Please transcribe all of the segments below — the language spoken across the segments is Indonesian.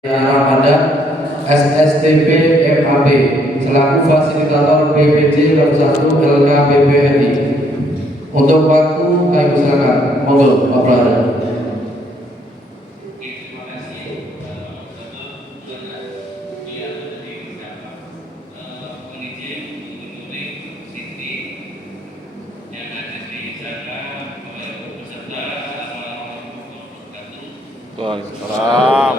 Ramadan SSTP MAP selaku fasilitator BPJ 1 LKPPNI. Untuk waktu kami persilakan, monggo Pak Prada. Waalaikumsalam.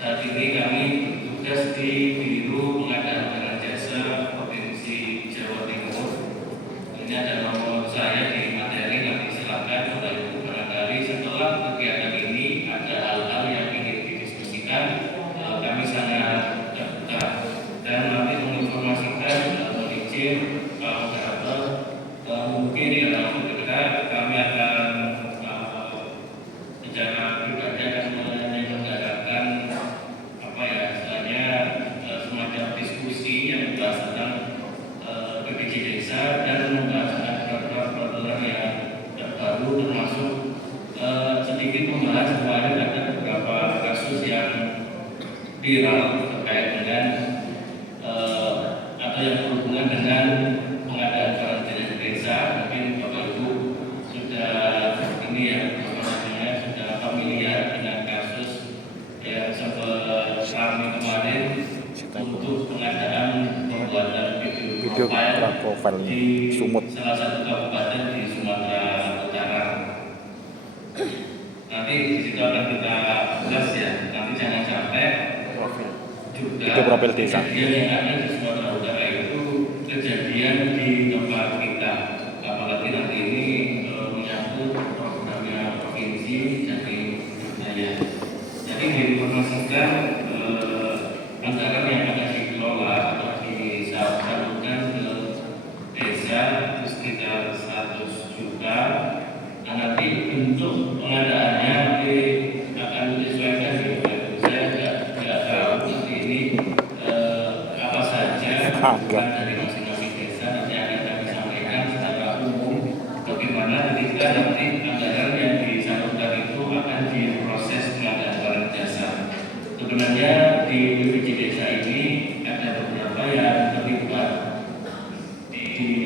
Saat ini kami bertugas di Biro Pengadaan Barang Jasa Provinsi Jawa Timur. Ini adalah nomor saya di materi, nanti silakan Bapak Ibu barangkali setelah kegiatan ini ada hal-hal yang ingin didiskusikan, kami sangat terbuka dan nanti menginformasikan izin moderator mungkin dalam waktu dekat kami akan secara pribadi akan menyelenggarakan semacam diskusi yang membahas tentang BPJ desa dan membahas peraturan yang terbaru, termasuk sedikit membahas kemarin ada beberapa kasus yang viral terkait dengan atau yang berhubungan dengan pengadaan barang jenis desa. Mungkin Bapak Ibu sudah ini ya sudah familiar dengan kasus yang sempat ramai kemarin untuk pengadaan pembuatan video profile di Sumut, salah satu kabupaten di Sumatera Utara. Nanti di situ akan kita bahas ya. Nanti jangan sampai juga video profil desa kejadian yang ada di Sumatera Utara itu kejadian di tempat kita. Apalagi nanti ini menyangkut programnya provinsi jadi wilayah. Jadi diinformasikan anggaran yang akan dikelola atau disalurkan ke desa itu sekitar 100 juta. Nah, nanti untuk pengadaannya nanti akan disesuaikan dengan saya tidak tahu nanti ini apa saja bukan dari masing-masing desa, nanti akan kami sampaikan secara umum bagaimana ketika nanti anggaran yang disalurkan itu akan diproses pengadaan barang jasa. Sebenarnya di BPJ desa ini ada beberapa yang terlibat di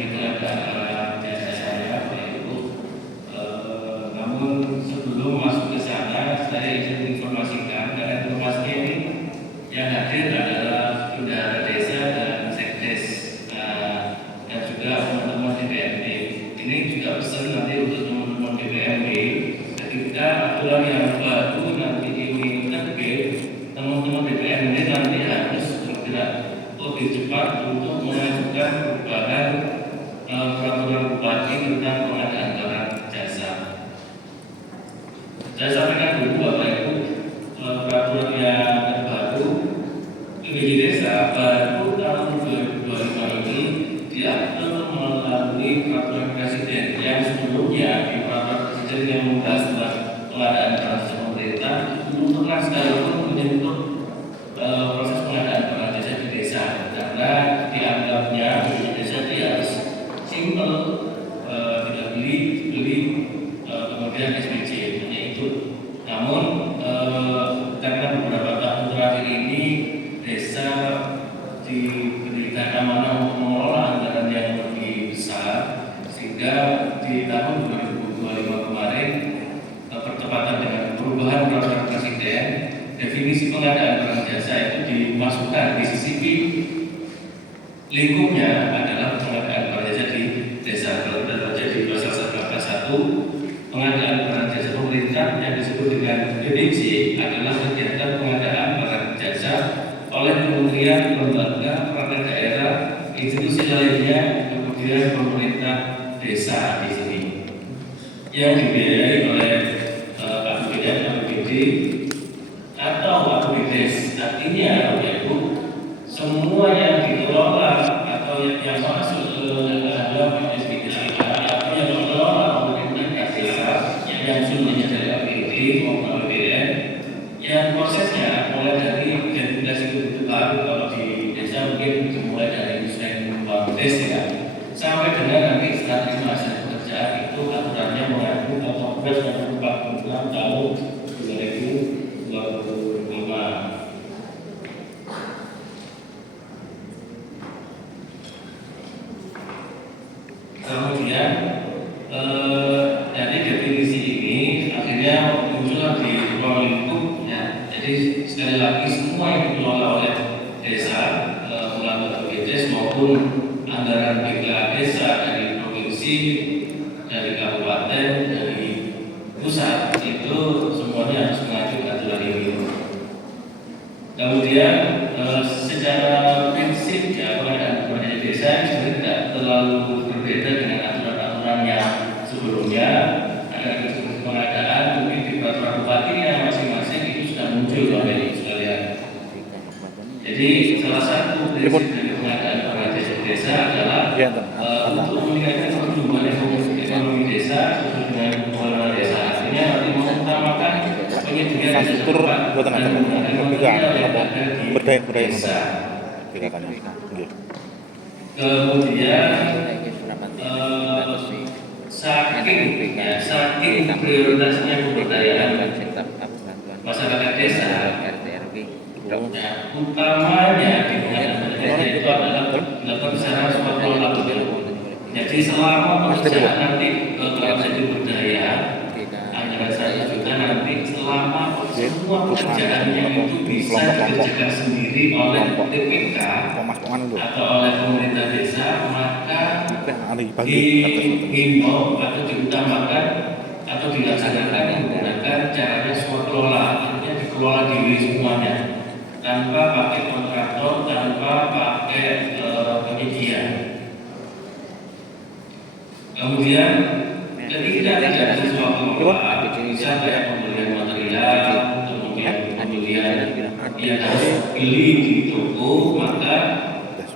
pengadaan jasa saya, Pak Ibu. Namun sebelum masuk ke sana, saya ingin informasikan dan informasi ini yang hadir adalah bendahara desa dan sekdes dan juga teman-teman DPRD. Ini juga pesan nanti untuk teman-teman DPRD ketika aturan yang baru nanti ini terbit, teman-teman DPRD nanti harus bergerak lebih cepat untuk mengajukan perubahan peraturan bupati tentang pengadaan barang jasa. Saya sampaikan dulu Bapak Ibu, peraturan yang terbaru BPJ desa baru tahun 2025 ini diatur melalui peraturan presiden yang sebelumnya di peraturan presiden yang membahas tentang pengadaan barang jasa pemerintah belum pernah sekalipun menyentuh proses pengadaan barang jasa di desa karena dianggapnya BPJ desa itu harus simpel, tidak beli kemudian SPJ hanya itu. Namun karena beberapa tahun terakhir ini desa diberikan amanah untuk mengelola anggaran yang lebih besar, sehingga di tahun 2025 kemarin bertepatan dengan perubahan peraturan presiden, definisi pengadaan barang jasa itu dimasukkan di sisi lingkupnya adalah pengadaan barang jasa di desa PDJ adalah kegiatan pengadaan barang jasa oleh kementerian, lembaga, perangkat daerah, institusi lainnya, kemudian pemerintah desa di sini yang dibiayai oleh APBN, APBD atau APBDes. Artinya, Bapak Ibu, semua yang dikelola atau yang masuk ke dalam PSBDA atau yang dikelola oleh pemerintah desa yang sumbernya dari APBD maupun APBN, yang prosesnya mulai dari identifikasi kebutuhan, kalau di desa mungkin dimulai dari desain des ya, sampai dengan nanti setelah masa pekerjaan itu aturannya mengacu Kongres nomor 46 tahun 2025. Kemudian dari definisi ini akhirnya muncul di ruang lingkup ya. Jadi sekali lagi semua yang dikelola oleh desa melalui APBDes maupun anggaran BK desa dari provinsi, dari kabupaten, dari pusat itu semuanya harus mengacu aturan ini. Kemudian secara prinsip ya pengadaan desa sebenarnya tidak terlalu berbeda dengan aturan-aturan yang sebelumnya. Ada pengadaan mungkin di peraturan bupatinya masing-masing itu sudah muncul Bapak Ibu sekalian. Jadi salah satu prinsip dari pengadaan desa adalah untuk meningkatkan pertumbuhan ekonomi desa sesuai dengan pengelolaan desa. Artinya mengutamakan penyediaan jasa tempat berdaya desa. Kemudian saking prioritasnya pemberdayaan masyarakat desa, utamanya di pengadaan desa itu adalah dilakukan secara sukarela. Jadi selama pekerjaan nanti kalau jadi budaya, anggaran saya juga nanti selama semua pekerjaannya itu bisa dikerjakan sendiri oleh TPK atau oleh pemerintah desa, maka dihimbau atau diutamakan atau dilaksanakan menggunakan caranya swakelola, artinya dikelola diri semuanya tanpa pakai kontraktor, tanpa pakai penyedia. Kemudian ketika tidak ada swakelola, bisa kayak pembelian material, kemudian pembelian yang harus beli di toko, maka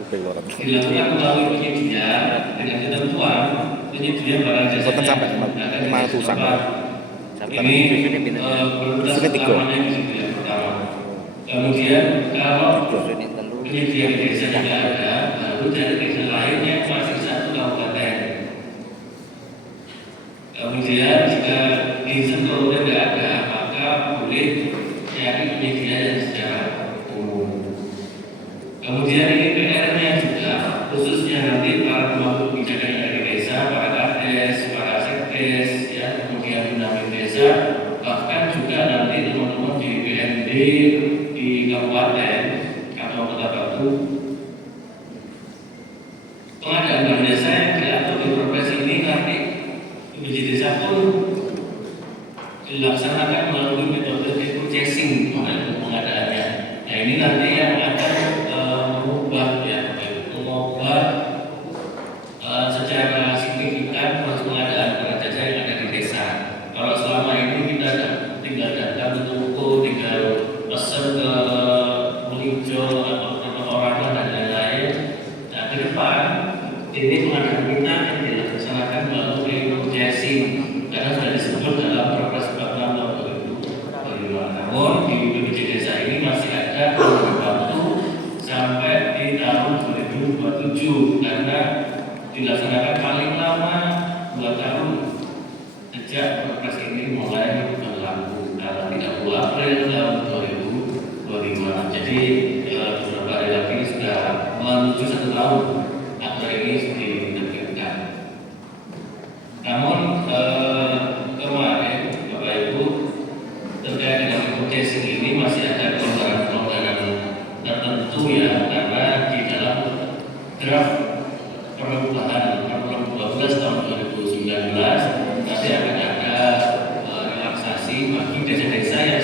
dilakukan melalui penyedia dengan ketentuan penyedia barang jasa ini prioritas utamanya yang pertama. Kemudian kalau penyedia desa tidak ada, baru dari desa lain yang masih satu kabupaten. Kemudian jika di Sentul tidak ada, maka boleh cari penyedia yang secara umum. Kemudian ini PR-nya juga, khususnya nanti para pemangku kebijakan yang dari desa, para kades, para sekdes, ya, kemudian pendamping desa, bahkan juga nanti teman-teman di BND di kabupaten atau kota Batu, pengadaan barang desa yang diatur di Perpres ini nanti BPJ desa pun dilaksanakan melalui metode purchasing pengadaannya. Nah ini nanti yang akan mengubah secara signifikan proses pengadaan barang jasa yang ada di desa. Kalau selama ini kita tinggal datang ke toko, tinggal pesan ke penghijau atau orang dan lain-lain. Nah ke depan ini pengadaan kita akan dilaksanakan melalui purchasing karena sudah disebut dalam Perpres 46 tahun 2005. Namun di BPJ desa ini masih ada waktu sampai di tahun 2027 karena dilaksanakan paling lama 2 tahun sejak Perpres ini mulai berlaku tanggal 30 April tahun 2025. Jadi beberapa hari lagi sudah menuju 1 tahun aturan ini diterbitkan. Namun kemarin Bapak Ibu terkait dengan purchasing ini masih ada pelonggaran tertentu ya, karena di dalam draft perubahan Perpres 12 tahun 2019 nanti akan ada relaksasi bagi desa-desa yang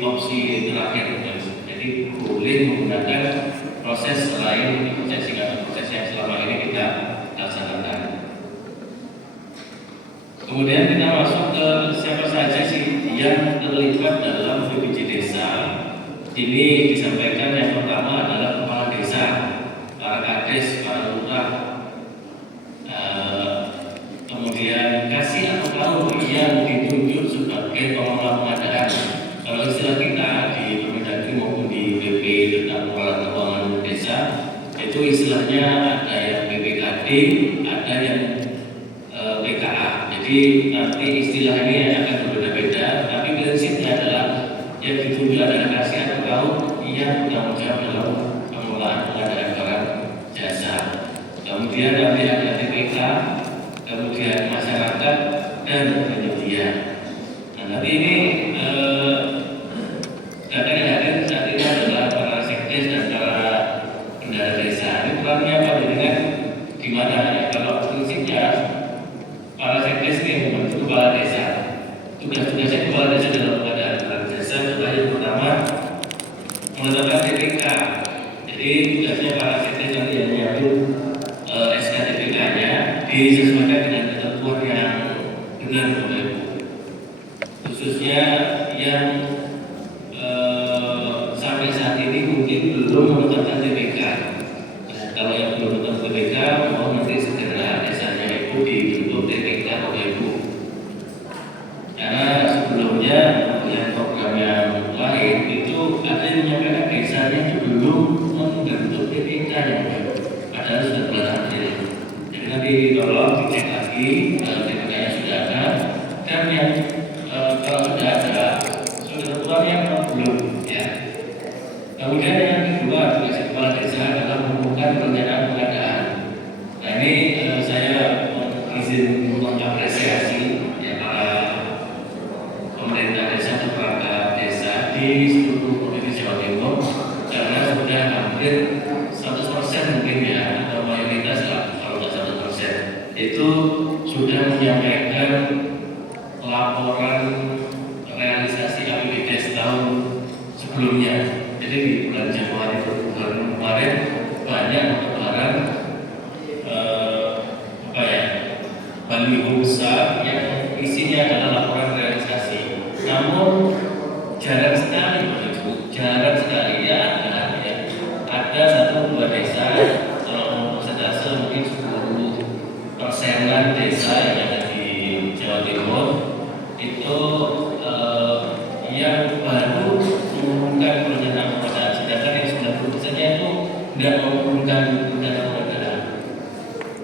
opsi terakhir. Jadi boleh menggunakan proses selain processing atau proses yang selama ini kita laksanakan. Kemudian kita masuk ke siapa saja sih yang terlibat dalam BPJ desa. Ini disampaikan yang pertama adalah kepala desa, para kades, para lurah, kemudian kasih atau kaum yang ditunjuk sebagai pengelola pengadaan. Kalau istilah kita di Kemendagri maupun di BP tentang pengelolaan keuangan desa, itu istilahnya ada yang BPKD, ada yang PKA. Jadi nanti istilah ini akan berbeda-beda, tapi prinsipnya adalah yang ditunjuk adalah kasih atau kaum yang bertanggung jawab dalam pengelolaan pengadaan barang jasa. Kemudian nanti ada TPK, kemudian masyarakat dan penyedia. Nah, nanti ini data yang hadir saat ini adalah para sekdes dan para bendahara desa. Ini perannya apa dengan di mana ya? Kalau prinsipnya para sekdes ini membentuk kepala desa. Tugas-tugasnya kepala desa dalam pengadaan barang jasa adalah yang pertama menetapkan TPK. Jadi tugasnya para sekdes nanti yang mengambil SK TPK-nya disesuaikan dengan ketentuan yang benar, Bapak Ibu. Khususnya yang sampai saat ini mungkin belum menetapkan TPK. Nah, kalau yang belum menetapkan TPK, mohon nanti segera desanya Ibu dibentuk TPK, Bapak Ibu. Karena sebelumnya yang program yang lain itu ada yang menyampaikan desanya itu belum membentuk TPK-nya, padahal sudah bulan April. Jadi nanti tolong dicek lagi TPK-nya sudah ada, dan yang kalau sudah ada sudah keluarnya belum ya. Kemudian yang kedua tugas kepala desa adalah mengumpulkan perencanaan pengadaan. Nah ini saya izin mengapresiasi ya para pemerintah desa atau perangkat desa di seluruh provinsi Jawa Timur, karena sudah hampir 100% mungkin ya, atau mayoritas lah kalau nggak 100% itu sudah menyampaikan laporan realisasi APBD tahun sebelumnya. Jadi di bulan Januari kemarin banyak barang baliho besar yang isinya adalah laporan realisasi. Namun jarang sekali, jarang sekali ya ada satu dua desa, kalau persentase mungkin 10%-an desa yang ada di Jawa Timur itu yang baru mengumumkan perencanaan pengadaan, sedangkan yang 90%-nya itu tidak mengumumkan perencanaan pengadaan.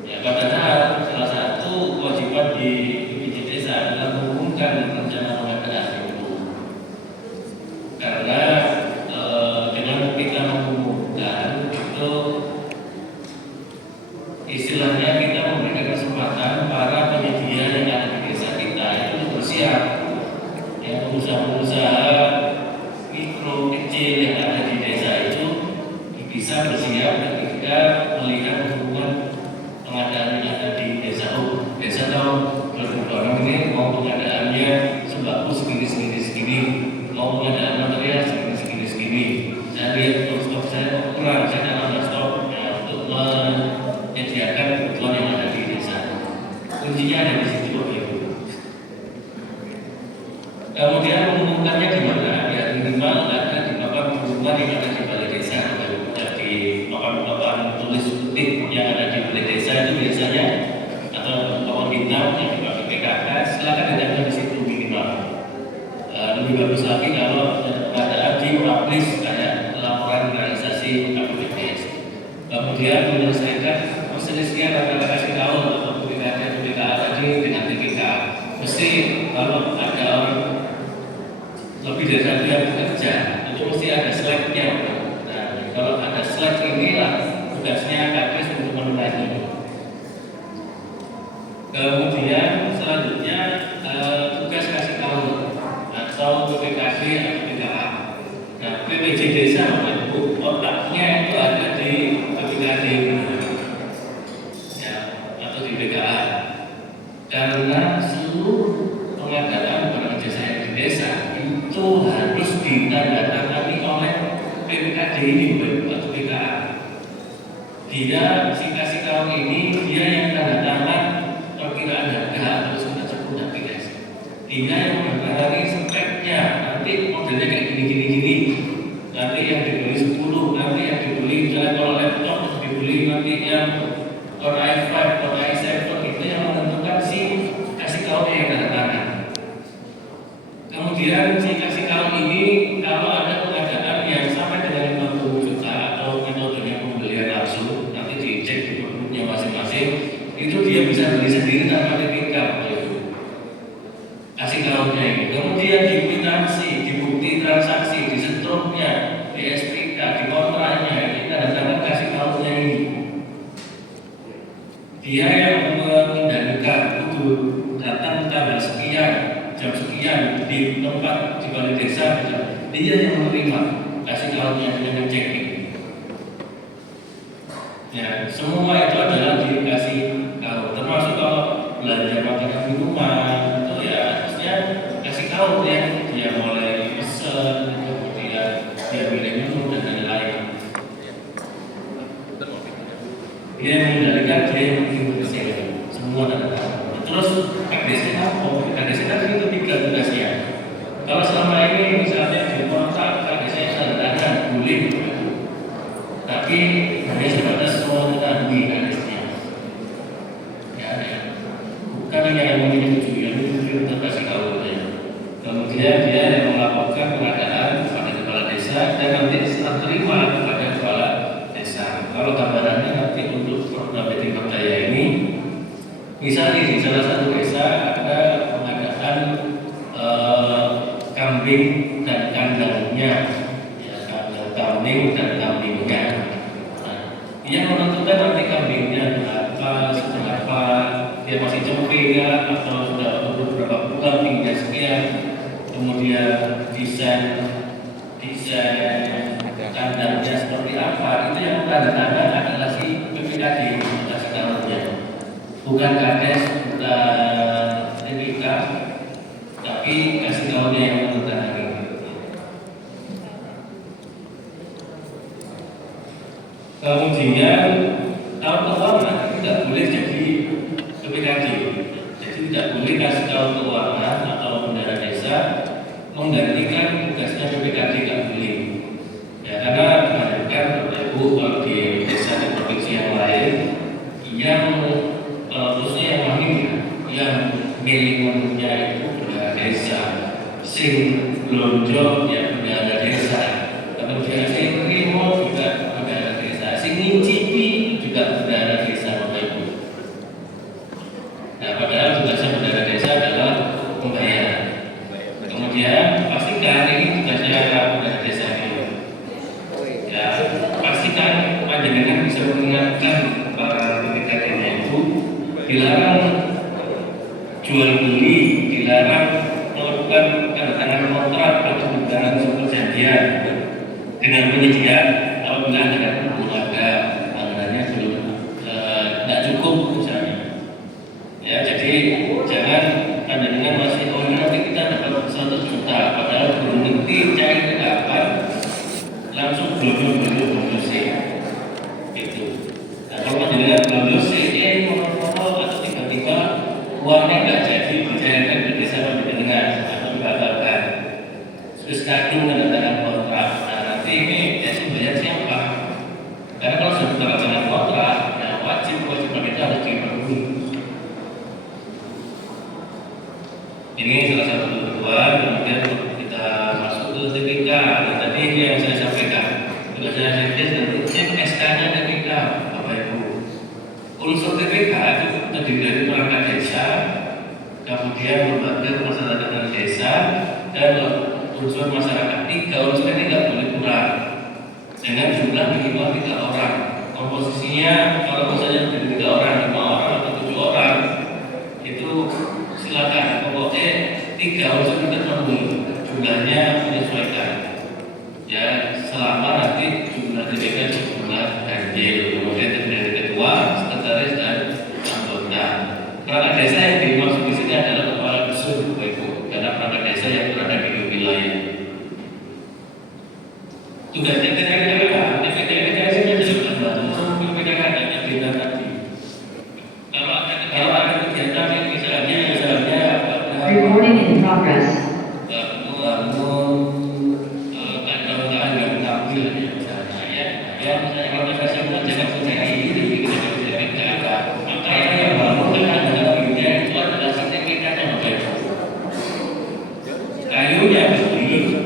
Ya, padahal salah satu kewajiban di BPJ desa adalah mengumumkan perencanaan pengadaan itu. Karena dengan kita mengumumkan itu istilahnya kita memberikan kesempatan para penyedia yang ada di desa kita itu bersiap. Ya, pengusaha-pengusaha mikro kecil yang ada di desa itu bisa bersiap ketika melihat hubungan pengadaan yang ada di desa. Desa tahu barang ini mau pengadaannya sembako segini, mau pengadaan material segini. Saya lihat stok saya kurang, saya tambah stok untuk menyediakan kebutuhan yang ada di desa. Kuncinya ada di situ, Bapak Ibu. Kemudian mengumumkannya di mana? Ya minimal ada di papan pengumuman yang ada di balai desa, di papan tulis putih yang ada di balai desa itu biasanya, atau papan hitam yang dipakai PKK, silakan ditempel di situ minimal. Lebih bagus lagi kalau ada dipublish kayak laporan realisasi APBD. Kemudian menyelesaikan perselisihan antara kasih tahun atau PKK tadi dengan TPK. Mesti kalau ada orang lebih dari satu yang bekerja itu mesti ada slide-nya. Nah, kalau ada slide inilah tugasnya kades untuk menentukan. Kemudian selanjutnya tugas kasih tahu atau PPKD atau PKA. Nah, PPJ desa Bapak otaknya itu ada di PPKD ya, atau di PKA. Karena seluruh pengadaan barang jasa yang di desa itu harus ditandatangani oleh PPKD ini, Bapak PKA. Dia si kasih tahu ini dia yang tanda tangan perkiraan harga atau sebut aplikasi. Dia yang mengenai speknya, nanti modelnya kayak gini. Nanti yang dibeli 10, nanti yang dibeli misalnya kalau laptop dibeli nanti yang Core i5, Core i7 itu yang menentukan si kasih tahu yang tanda tangan. Kemudian si kasih tahu ini kalau ada pengadaan yang sampai dengan 50 juta atau metodenya pembelian langsung, nanti dicek di produknya masing-masing, itu dia bisa beli sendiri tanpa ditinggal. Kasih tahunya ini. Kemudian di kwitansi, di bukti transaksi, di setrumnya, di SPK, di kontraknya, ini tanda tangan kasih tahunya ini. Dia yang mengendalikan itu datang tanggal sekian, jam sekian di tempat di balai desa, dia yang menerima kasih tahunya dengan checking. Ya, semua itu adalah dikasih tahu, termasuk kalau belanja makanan minuman itu ya harusnya kasih tahu ya, dia mulai pesen, kemudian dia milih menu dan lain-lain. Dia mengendalikan, dia yang mengintervensi semua dan terus KDC apa? KDC tadi itu 3 tugasnya. Kalau selama ini misalnya di kontrak KDC sederhana boleh, tapi hanya sebatas mengenai KDC-nya. Ya, bukan yang menyetujui, yang menyetujui untuk kasih tahu. Kemudian dia yang melaporkan pengadaan kepada kepala desa dan nanti setelah terima kepada kepala desa. Kalau gambarannya nanti untuk program BT Berdaya ini, misalnya di salah satu desa ada pengadaan kambing dan kandangnya, ya, kambing dan kambingnya. Nah, yang menentukan nanti kambingnya berapa, seberapa, dia masih cempe atau sudah beberapa bulan tinggal sekian. Kemudian desain kandangnya seperti apa, itu yang tanda tangan adalah si PPKD, kasih tahunya, bukan kades, bukan TPK, tapi kasih tahunya yang menentukan. Kemudian tahun keuangan tidak boleh jadi PPKD, jadi tidak boleh kasih tahu keuangan atau bendahara desa menggantikan tugasnya PPKD, tidak boleh. Ya, karena kebanyakan Bapak Ibu kalau di desa dan provinsi yang lain yang khususnya yang wahid yang manajemennya itu bendahara desa, sing lonjo ya bendahara desa, kemudian sing rimo juga bendahara desa, sing ngicipi juga bendahara desa, Bapak Ibu. Nah, padahal tugasnya bendahara desa adalah membayar. Kemudian pastikan ini tugasnya bendahara desa ini. Ya, pastikan panjenengan bisa mengingatkan para PPKD-nya itu dilarang jual beli, dilarang melakukan tanda tangan kontrak atau undangan perjanjian dengan penyedia apabila dengan keluarga anggarannya belum tidak cukup misalnya. Ya, jadi jangan panjenengan masih nanti kita dapat 100 juta padahal belum ngerti cair apa, langsung belum sih itu. Nah, kalau panjenengan belum sih atau tiba-tiba uangnya nggak jadi dicairkan ke desa panjenengan atau dibatalkan, terus kadung tanda tangan kontrak. Nah, nanti ini bayar siapa? Karena kalau sudah tanda tangan kontrak, ya kewajiban itu harus dipenuhi. Ini salah satu ketentuan. Kemudian kita masuk ke TPK. Nah, tadi yang saya sampaikan juga saya nanti SK-nya TPK, Bapak Ibu. Unsur TPK itu terdiri dari perangkat desa, kemudian lembaga pemasyarakatan desa, dan unsur masyarakat. 3 unsur ini tidak boleh kurang dengan jumlah minimal 3 orang. Komposisinya kalau misalnya dari 3 orang, 5 orang atau 7 orang itu silakan. Pokoknya 3 unsur kita terpenuhi, jumlahnya menyesuaikan. Ya, selama nanti jumlah TPK jumlah ganjil, kemudian dari ketua, sekretaris dan anggota. Perangkat desa yang dimaksud di sini adalah kepala dusun, Bapak Ibu, karena perangkat desa yang berada di wilayah. Tugasnya TPK itu adalah membantu PPK dan agenda tadi. Kalau ada kegiatan yang misalnya Recording in progress. membangun kantor-kantor yang tampil misalnya ya misalnya kalau kita sebut jangan sendiri di PPK, maka yang bangun dengan kerja itu adalah sertifikatnya kayunya beli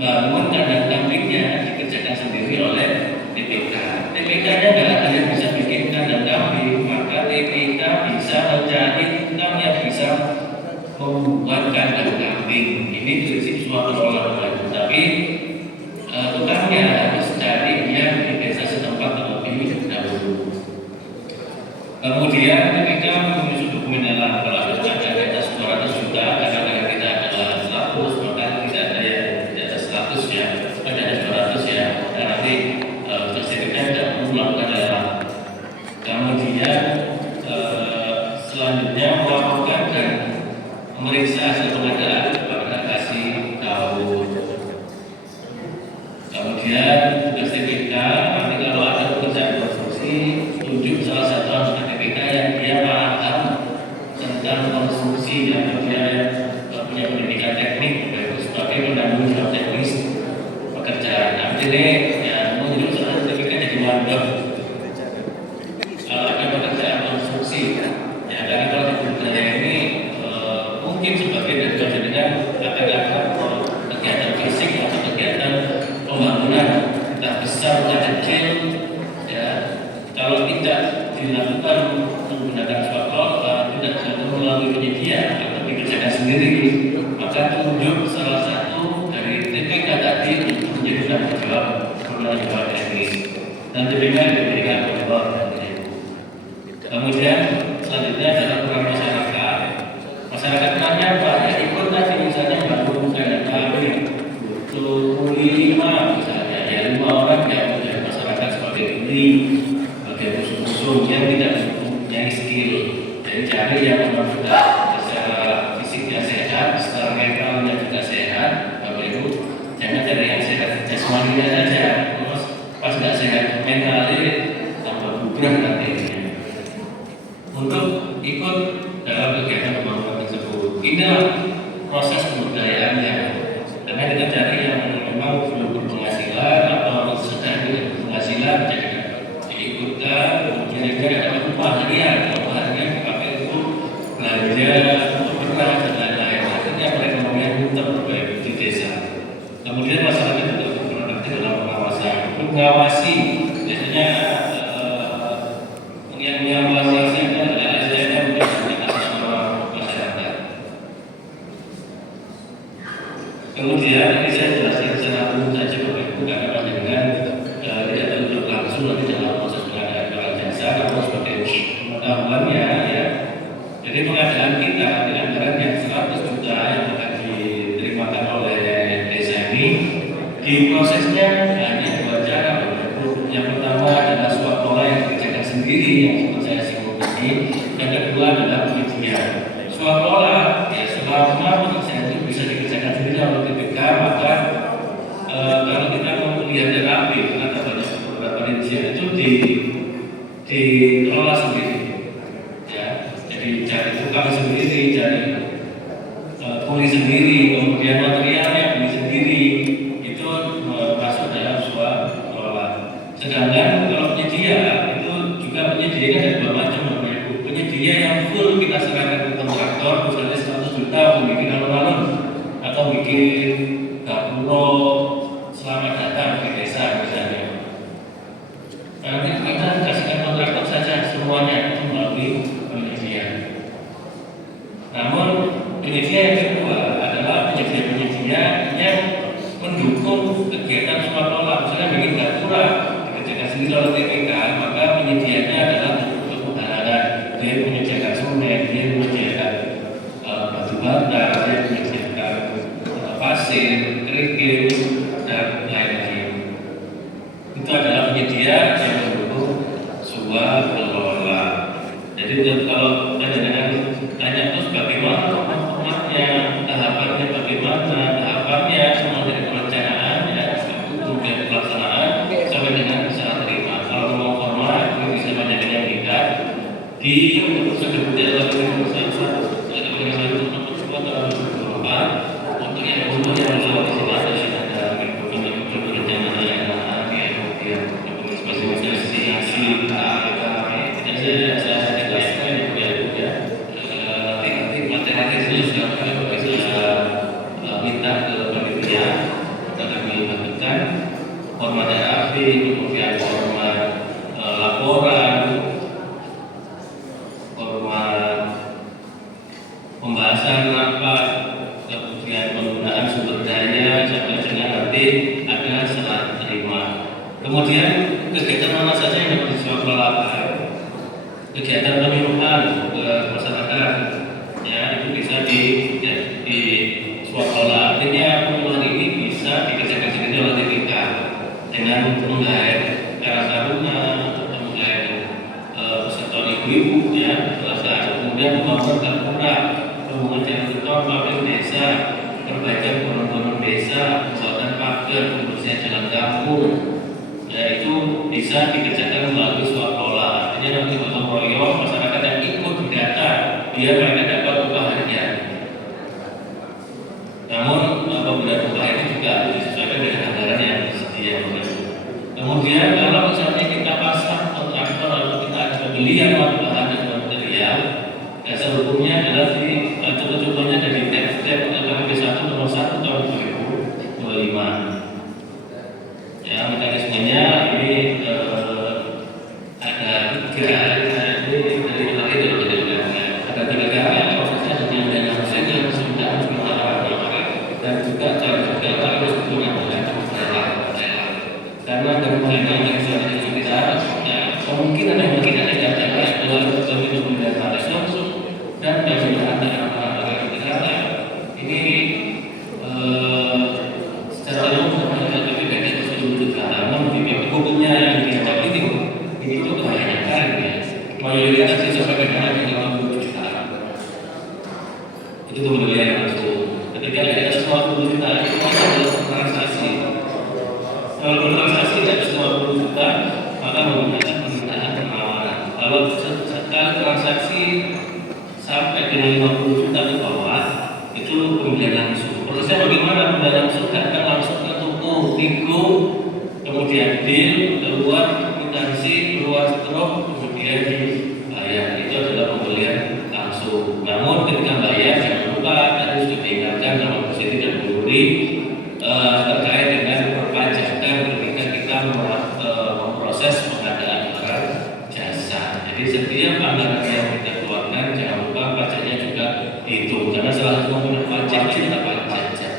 bangun dan tampilnya dikerjakan sendiri oleh TPK. TPK-nya adalah kalian bisa bikin kandang kambing, maka TPK bisa mencari tukang yang bisa membuat kandang kambing. Ini prinsip suatu olahraganya. Tapi tukangnya harus cari dia di desa setempat terlebih dahulu. Kemudian TPK menyusun dokumen yang lengkap. Kalau ada data 200 juta, karena kita adalah 100, maka tidak ada yang di atas 100 ya, ada 200 ya. Dan nanti sertifikat tidak perlu melakukan lelang. Kemudian selanjutnya melakukan dan memeriksa hasil pengadaan kepada kasih tahu. Kemudian tugas TPK nanti kalau ada pekerjaan konstruksi, tunjuk salah satu anggota TPK yang dia paham tentang konstruksi dan dia punya pendidikan teknik sebagai penanggung jawab teknis pekerjaan. Nanti deh ya menunjuk salah satu TPK jadi mandor. Ada pekerjaan konstruksi ya, karena kalau di budaya ini mungkin sebagai dari dengan akan kegiatan fisik atau kegiatan pembangunan entah besar atau kecil ya, kalau tidak dilakukan menggunakan swapol tidak selalu melalui penyedia atau dikerjakan sendiri, maka tunjuk salah satu dari TPK tadi untuk menjadi tanggung jawab teknis dan TPK diberikan kontrol. Kemudian selanjutnya adalah peran masyarakat. Masyarakat perannya apa? Ya ikut tadi misalnya bangun kandang kambing 5 misalnya ya 5 orang yang menjadi masyarakat sebagai ini sebagai musuh-musuh yang tidak mempunyai skill. Jadi cari yang memang secara fisiknya sehat, secara mentalnya juga sehat. Bapak Ibu jangan cari yang sehat jasmaninya saja, terus pas nggak sehat mentalnya tambah bubrah nantinya. Untuk ikut dalam kegiatan pembangunan tersebut, inilah proses kebudayaannya. Karena kita cari yang memang belum berpenghasilan atau sedang berpenghasilan, jadi diikutkan. Kemudian juga ada upah harian dipakai untuk belanja, beras dan lain-lain. Artinya perekonomian terbaik di desa. Kemudian masyarakat juga berperan aktif dalam pengawasan, mengawasi biasanya yang mengawasi adalah SDM masyarakat. Kemudian ini saya jelaskan secara umum saja Bapak Ibu, karena panjenengan tidak terlibat langsung nanti dalam proses pengadaan barang jasa, namun sebagai pengetahuannya ya. Jadi pengadaan kita di anggaran yang 100 juta yang akan diterimakan oleh desa ini, di prosesnya hanya 2 cara Bapak Ibu. Yang pertama adalah swap pola yang dikerjakan sendiri yang seperti saya singgung tadi. Yang kedua adalah penyedia. Swap pola ya selama pekerjaan itu bisa dikerjakan sendiri oleh TPK, maka kalau kita mau melihat yang rapi karena banyak beberapa rincian itu dikelola sendiri ya. Jadi cari tukang sendiri, cari kuli sendiri, kemudian materialnya beli sendiri, itu masuk dalam swap pola. Sedangkan kalau penyedia itu juga penyedia kan ada 2 macam Bapak Ibu. Penyedia yang full kita serahkan ke kontraktor, misalnya 100 juta untuk bikin alun-alun atau bikin gapuro selamat datang di desa misalnya. Nanti kita kasihkan kontraktor saja semuanya itu melalui penyedia. Namun penyedia yang kedua adalah penyedia-penyedia yang mendukung kegiatan swap pola, misalnya bikin gapura dikerjakan sendiri oleh TPK, maka penyedianya adalah untuk pembaharan. Dia menyediakan semen, dia menyediakan batu bata, dia menyediakan pasir, kerikil dan lain-lain. Itu adalah penyedia yang mendukung swap pola. Jadi kalau dengan tanya terus bagaimana formatnya, tahapannya bagaimana, tahapannya semua dari perencanaan ya, tugas di keputusan Kementerian Nomor 1 nomor 2 tahun 2024 untuk yang Sulawesi Selatan ada perencanaan daerah, kemudian spesifikasi saya jelaskan materi itu sudah minta ke panitia untuk kami lakukan format RAP, kemudian format laporan, format pembahasan rapat, kemudian penggunaan sumber daya sampai dengan nanti ada serah terima. Kemudian kegiatan mana saja yang dapat disuarakan, kegiatan pemiluan ke masyarakat, ya itu bisa di swasta. Artinya pemiluan ini bisa dikerjakan sendiri oleh TPK dengan menggait para taruna atau menggait peserta ibu-ibu, ya selesai. Kemudian membangun karpura, pembangunan jalan tol, pabrik desa, perbaikan pohon-pohon desa, pembuatan pagar, pembersihan jalan kampung, ya itu bisa dikerjakan melalui swasta. Artinya nanti gotong royong masyarakat yang ikut data biar mereka dapat upahnya. Namun pemberian upah ini juga harus disesuaikan dengan anggaran yang disediakan. Kemudian kalau misalnya kita pasang kontraktor atau kita ada pembelian bahan dan material, dasar hukumnya adalah di contoh-contohnya dari tab KPP 1 nomor 1 tahun 2025. Ya, mekanismenya ini ada tiga prosesnya dengan hasilnya sudah dan juga cara harus punya karena kemungkinan yang kita kemungkinan yang data melalui pemilihan langsung dan pemilihan negara ini secara umum tapi beda seluruh negara. Namun di hukumnya yang diajak ini itu kebanyakan ya mayoritas disesuaikan dengan 50 juta itu pembelian langsung. Ketika di atas 50 juta itu adalah transaksi. Kalau transaksi di atas 50 juta maka menggunakan permintaan penawaran. Kalau sekali transaksi sampai dengan 50 juta ke bawah itu pembelian langsung. Prosesnya bagaimana? Pembelian langsung datang langsung ke toko, Tigo, kemudian deal, keluar kwitansi, keluar strok, kemudian dibayar. Itu adalah pembelian langsung. Namun ketika bayar jangan lupa harus diingatkan sama posisi dan Buri terkait dengan perpajakan ketika kita memproses pengadaan barang jasa. Jadi setiap anggaran yang kita keluarkan jangan lupa pajaknya juga dihitung karena salah satu komponen pajak adalah pajak.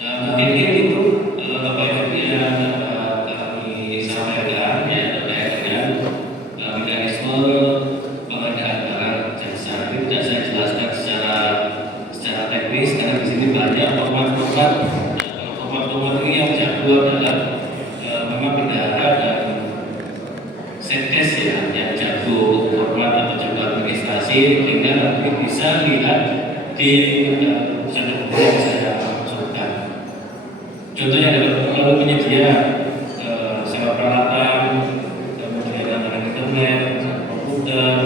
Mungkin itu Bapak Ibu yang kami sampaikan ya terkait dengan mekanisme pengadaan barang jasa. Ini tidak saya jelaskan secara teknis karena di sini banyak format-format. Format-format ini yang jadwal adalah memang bendahara dan setkes ya yang jago format atau jago administrasi sehingga nanti bisa lihat di pusat yang saya maksudkan. Contohnya adalah kalau penyedia sewa peralatan, kemudian langganan internet, komputer,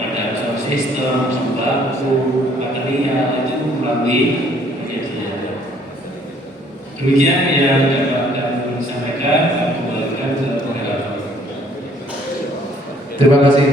ada sound system, sembako, material itu melalui penyedia. Demikian yang dapat kami sampaikan. Terima kasih.